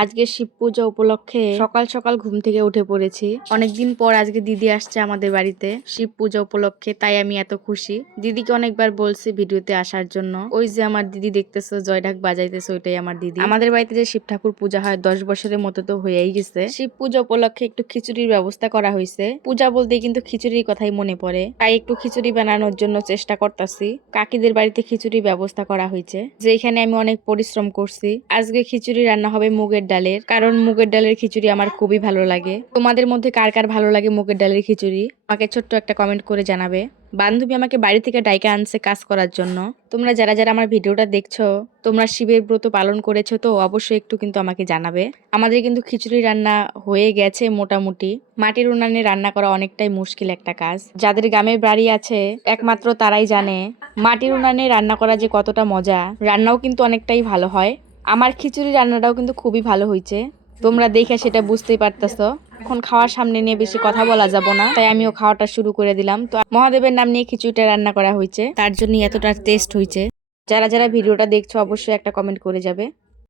আজকে শিব পূজা উপলক্ষে সকাল সকাল ঘুম থেকে উঠে পড়েছি। অনেকদিন পর আজকে দিদি আসছে আমাদের বাড়িতে শিব পূজা উপলক্ষে, তাই আমি এত খুশি। দিদিকে অনেকবার বলছি ভিডিওতে আসার জন্য। ওই যে আমার দিদি দেখতেছো জয় ঢাক বাজাইতেছে, ওইটাই আমার দিদি। আমাদের বাড়িতে যে শিব ঠাকুর পূজা হয় 10 বছরের মতো তো হয়েই গেছে। শিব পূজা উপলক্ষে একটু খিচুড়ির ব্যবস্থা করা হয়েছে। পূজা বলতে কিন্তু খিচুড়ির কথাই মনে পড়ে, তাই একটু খিচুড়ি বানানোর জন্য চেষ্টা করতেছি। কাকিদের বাড়িতে খিচুড়ির ব্যবস্থা করা হয়েছে, যেখানে আমি অনেক পরিশ্রম করছি। আজকে খিচুড়ি রান্না হবে মুগের ডালের, কারণ মুগের ডালের খিচুড়ি আমার খুবই ভালো লাগে। তোমাদের মধ্যে কার কার ভালো লাগে মুগের ডালের খিচুড়ি আমাকে ছোট্ট একটা কমেন্ট করে জানাবে। বান্ধবী আমাকে বাড়ি থেকে ডাইকা আনছে কাজ করার জন্য। তোমরা যারা যারা আমার ভিডিওটা দেখছো, তোমরা শিবের ব্রত পালন করেছো তো অবশ্যই একটু কিন্তু আমাকে জানাবে। আমাদের কিন্তু খিচুড়ি রান্না হয়ে গেছে মোটামুটি। মাটির উনানে রান্না করা অনেকটাই মুশকিল একটা কাজ। যাদের গ্রামের বাড়ি আছে একমাত্র তারাই জানে মাটির উনানে রান্না করা যে কতটা মজা। রান্নাও কিন্তু অনেকটাই ভালো হয়। আমার খিচুড়ি রান্নাটাও কিন্তু খুবই ভালো হয়েছে, তোমরা দেখে সেটা বুঝতেই পারতেছো। এখন খাওয়ার সামনে নিয়ে বেশি কথা বলা যাব না, তাই আমিও খাওয়াটা শুরু করে দিলাম। তো মহাদেবের নাম নিয়ে খিচুড়িটা রান্না করা হয়েছে, তার জন্য এতটা টেস্ট হয়েছে। যারা যারা ভিডিওটা দেখছো অবশ্যই একটা কমেন্ট করে যাবে।